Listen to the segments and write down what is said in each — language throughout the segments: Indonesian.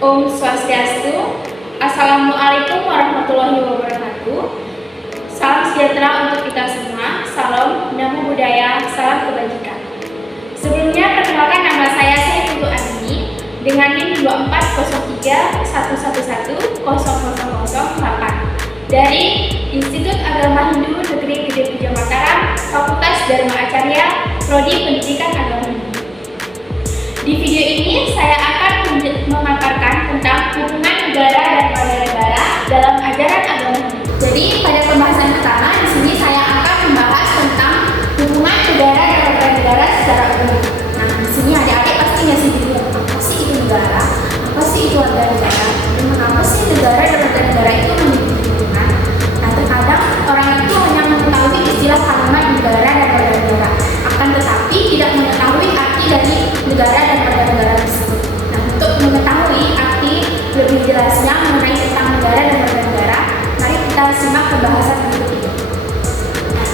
Om Swastiastu. Assalamualaikum warahmatullahi wabarakatuh. Salam sejahtera untuk kita semua. Salam, namo buddhaya, salam kebajikan. Sebelumnya perkenalkan, nama saya Saifutu Ani dengan NIM 24113110008 dari Institut Agama Hindu Negeri Gede Puja Mataram, Fakultas Dharma Acarya, Prodi Pendidikan Agama Hindu. Di video ini saya akan memaparkan tentang hubungan negara dan warga negara dalam ajaran agama Hindu. Jadi pada pembahasan pertama di sini saya akan membahas tentang hubungan negara dan warga negara secara umum. Nah, di sini adik-adik pasti nggak sih apa sih itu negara, apa sih itu warga negara, dan mengapa sih negara dan warga negara itu memiliki hubungan. Nah, terkadang orang itu hanya mengetahui istilah kalimat negara dan warga negara, akan tetapi tidak mengetahui arti dari negara dan warga negara tersebut. Nah, untuk mengetahui arti lebih jelasnya mengenai tentang negara dan warga negara, mari kita simak pembahasan berikut ini. Nah,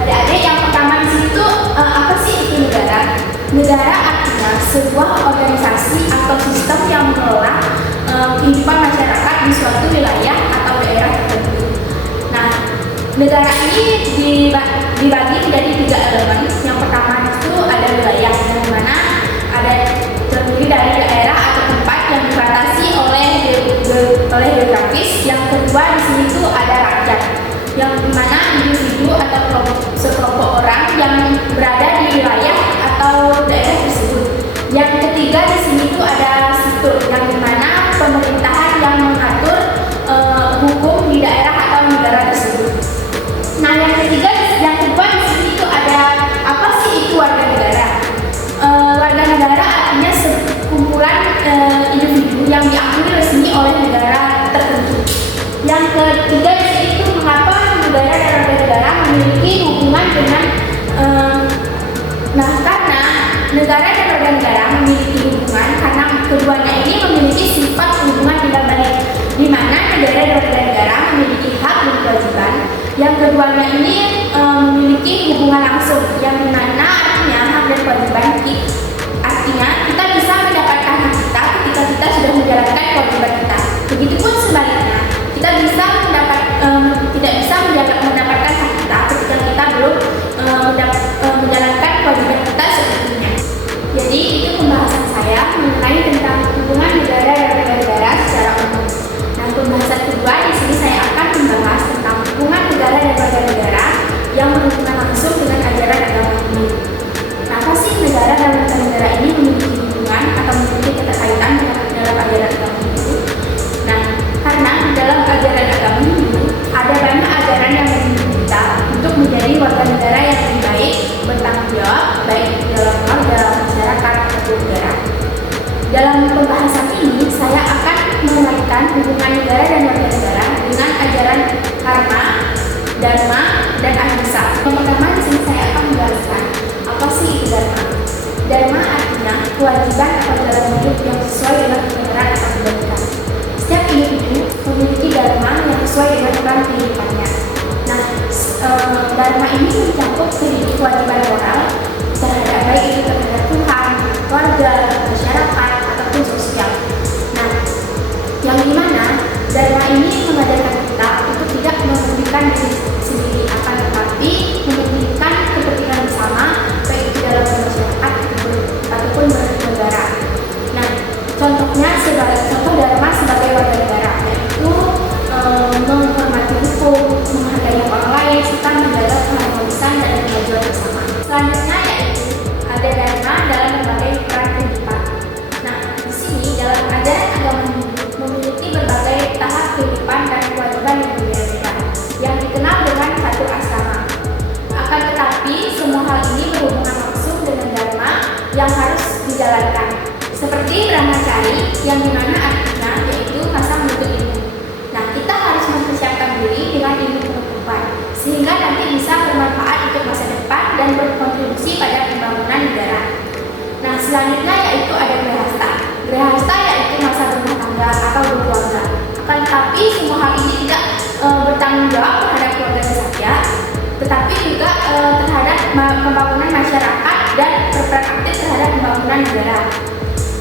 adik-adik, yang pertama di situ apa sih itu negara? Negara artinya sebuah organisasi atau sistem yang mengelola kehidupan masyarakat di suatu wilayah atau daerah tertentu. Nah, negara ini dibagi menjadi 3 elemen. Yang pertama itu ada wilayah, yang mana ada terdiri dari daerah atau tempat yang dibatasi oleh geografis. Yang kedua di sini itu ada rakyat, yang mana individu atau sekelompok orang yang berada di wilayah atau daerah tersebut. Yang ketiga di sini itu ada struktur, yang mana pemerintahan yang mengatur hukum di daerah atau negara tersebut. Nah, yang kedua di sini itu ada apa sih itu warga negara? Warga negara artinya sekumpulan individu yang diakui resmi oleh negara tertentu. Yang ketiga di sini itu mengapa negara dan warga negara memiliki hubungan dengan karena negara dan warga negara memiliki hubungan karena keduanya ini memiliki sifat hubungan timbal-balik, di mana negara dan warga negara memiliki hak dan kewajiban. Yang keduanya ini memiliki hubungan langsung, yang dimana artinya hak dan kewajiban artinya kita bisa mendapatkan hak kita ketika kita sudah menjalankan kewajiban kita. Begitupun sebaliknya, kita tidak bisa mendapatkan hak kita ketika kita belum menjalankan kewajiban kita sebetulnya. Jadi itu pembahasan saya mengenai tentang hubungan negara dan warga negara secara umum. Nah, pembahasan kedua di sini saya akan membahas tentang hubungan negara dan warga negara yang berhubungan langsung dengan ajaran agama Hindu. Nah, apa sih negara dan warga negara ini memiliki hubungan atau memiliki keterkaitan dalam ajaran agama Hindu? Nah, karena dalam ajaran agama Hindu ada banyak ajaran yang menuntut kita untuk menjadi warga negara yang lebih baik, bertanggung jawab baik dalam keluarga, masyarakat, atau negara. Dalam pembahasan ini saya akan mengaitkan hubungan negara dan warga negara dengan ajaran karma, dharma, dan ahimsa. Yang pertama di sini saya akan menjelaskan apa sih itu dharma. Dharma artinya kewajiban atau jalan hidup yang sesuai dengan kebenaran atau kebaikan. Setiap individu memiliki dharma yang sesuai dengan peran kehidupannya. Nah, dharma ini mencakup kewajiban moral terhadap baik itu terhadap Tuhan, keluarga, masyarakat, ataupun sosial. Nah, yang dimana dharma ini mengajarkan kita untuk tidak mementingkan diri sendiri, akan tetapi mementingkan kepentingan bersama, baik itu dalam masyarakat ataupun bernegara. Nah, contoh dharma sebagai warga negara yaitu menghormati hukum, menghargai orang lain, serta menjaga keharmonisan dan kemajuan bersama. Selanjutnya yaitu ada dharma dalam berbagai peran kehidupan. Nah, di sini dalam ajaran agama Hindu memiliki berbagai tahap kehidupan dan kewajiban yang berbeda-beda, yang dikenal dengan satu asrama. Akan tetapi semua hal ini berhubungan langsung dengan dharma yang harus dijalankan, seperti brahmacari, yang dimana artinya yaitu masa menuntut ilmu. Nah, kita harus mempersiapkan diri dengan ilmu pengetahuan sehingga nanti bisa bermanfaat untuk masa depan dan berkontribusi pada pembangunan negara. Nah, selanjutnya yaitu ada grihasta. Grihasta yaitu masa berumah tangga atau berkeluarga. Akan tetapi semua hal ini tidak bertanggung jawab terhadap keluarga saja, tetapi juga terhadap pembangunan masyarakat dan berperan aktif terhadap pembangunan negara.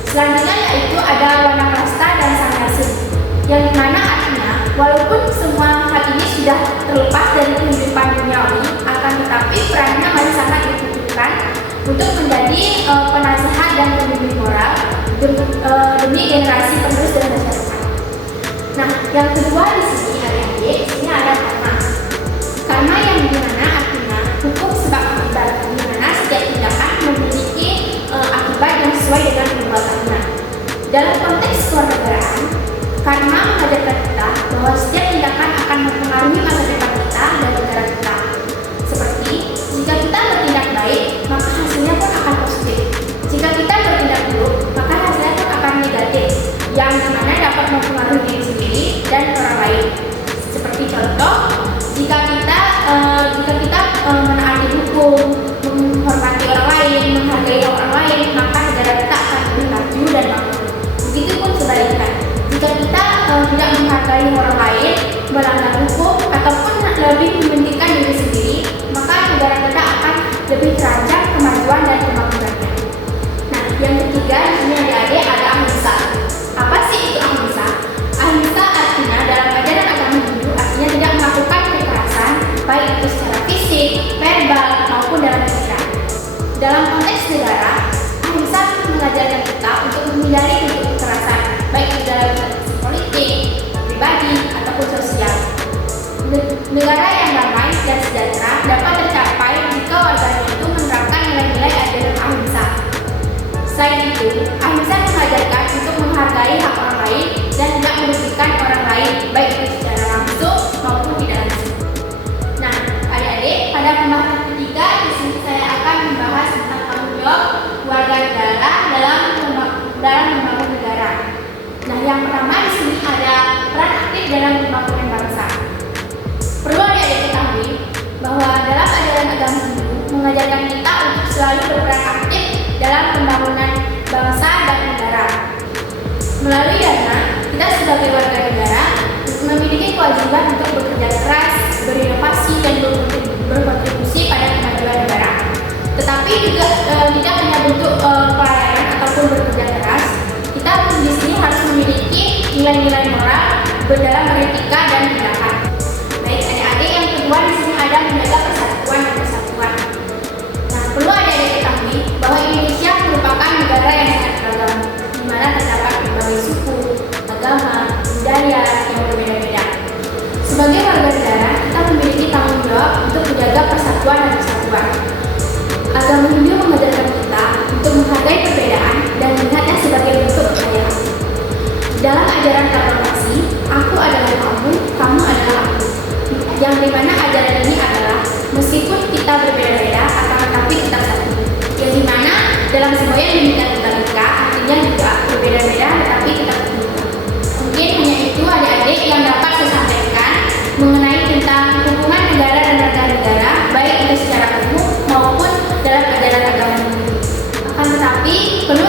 Selanjutnya yaitu ada wanaprastha dan menjadi penasehat dan pembimbing moral demi generasi penerus dan masyarakat. Nah, yang kedua di sini adik-adik, di sini ada karma. Karma yang dimana artinya hukum sebab akibat, dimana setiap tindakan memiliki akibat yang sesuai dengan perbuatannya. Dalam konteks kewarganegaraan, karma mengajarkan kita bahwa setiap tindakan akan mempengaruhi masa depan kita dan negara kita. Seperti jika kita bertindak baik, maka hasilnya pun akan positif. Jika kita bertindak buruk, maka hasilnya pun akan negatif, yang dimana dapat mempengaruhi diri sendiri dan orang lain. Seperti contoh, jika kita menaati hukum, menghormati orang lain, menghargai orang lain, maka negara kita akan lebih maju dan makmur. Begitupun sebaliknya, jika kita tidak menghargai orang lain, melanggar hukum, ataupun lebih mementingkan diri sendiri, maka negara kita akan lebih terancam kemajuan dan kemakmurannya. Nah, yang ketiga di sini adik-adik ada ahimsa. Apa sih itu ahimsa? Ahimsa artinya dalam ajaran agama Hindu artinya tidak melakukan kekerasan, baik itu secara fisik, verbal, maupun dalam pikiran. Dalam konteks negara, ahimsa mengajarkan kita untuk menghindari bentuk kekerasan, baik itu dalam politik, pribadi, ataupun sosial. Negara yang damai dan sejahtera dapat tercapai jika warganya itu menerapkan nilai-nilai ajaran ahimsa. Selain itu, ahimsa mengajarkan untuk menghargai hak orang lain dan tidak merugikan orang lain, baik itu secara langsung maupun tidak langsung. Nah, adik-adik, pada pembahasan ketiga di sini saya akan membahas tentang tanggung jawab warga negara dalam membangun negara. Nah, yang pertama di sini ada peran aktif dalam pembangunan bangsa. Perlu adik-adik ketahui bahwa dalam ajaran agama Hindu mengajarkan kita untuk selalu berperan aktif dalam pembangunan bangsa dan negara. Melalui dana, kita sebagai warga negara memiliki kewajiban untuk bekerja keras, berinovasi, dan berkontribusi pada kemajuan negara. Tetapi juga tidak hanya bentuk pelayanan ataupun bekerja keras, kita di sini harus memiliki nilai-nilai moral dalam beretika dan tindakan. Baik adik-adik, yang kedua di sini ada menjaga persatuan dan kesatuan. Nah, perlu adik-adik ketahui bahwa Indonesia merupakan negara yang sangat beragam, di mana terdapat berbagai suku, agama, budaya yang berbeda-beda. Sebagai warga negara, kita memiliki tanggung jawab untuk menjaga persatuan dan kesatuan. Agama Hindu mengajarkan kita untuk menghargai perbedaan dan melihatnya sebagai bentuk kepercayaan. Dalam ajaran reformasi, aku adalah kamu, kamu adalah aku. Yang dimana ajaran ini adalah meskipun kita berbeda-beda, akan tetapi tetap satu. Yang dimana dalam semboyan demikian tunggal ika, artinya juga berbeda-beda tetapi tetap satu. Mungkin hanya itu adik-adik yang dapat saya sampaikan mengenai tentang hubungan negara dan warga negara, baik itu secara umum maupun dalam ajaran agama Hindu. Akan tetapi perlu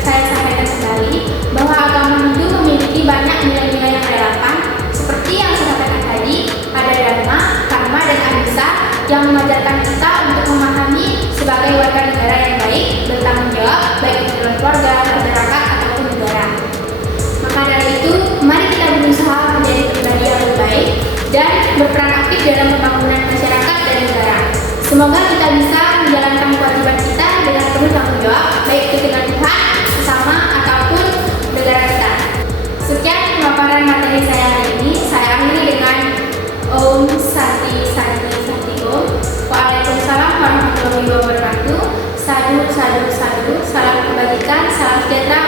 saya sampaikan kembali bahwa agama Hindu memiliki banyak nilai-nilai yang relevan seperti yang saya sampaikan tadi, ada dharma, karma, dan ahimsa yang mengajarkan kita untuk memahami sebagai warga negara yang baik, bertanggung jawab baik itu dalam keluarga, masyarakat, ataupun negara. Maka dari itu, mari kita berusaha menjadi pribadi yang lebih baik dan berperan aktif dalam pembangunan masyarakat dan negara. Semoga kita bisa menjalankan kewajiban kita dengan penuh tanggung jawab, baik itu dengan Tuhan, sesama, ataupun negara kita. Sekian pemaparan materi saya hari ini. Saya akhiri dengan Om Santi Santi Santi Om. Waalaikumsalam warahmatullahi wabarakatuh. Sadu, sadu, sadu. Salam kebajikan, salam sejahtera.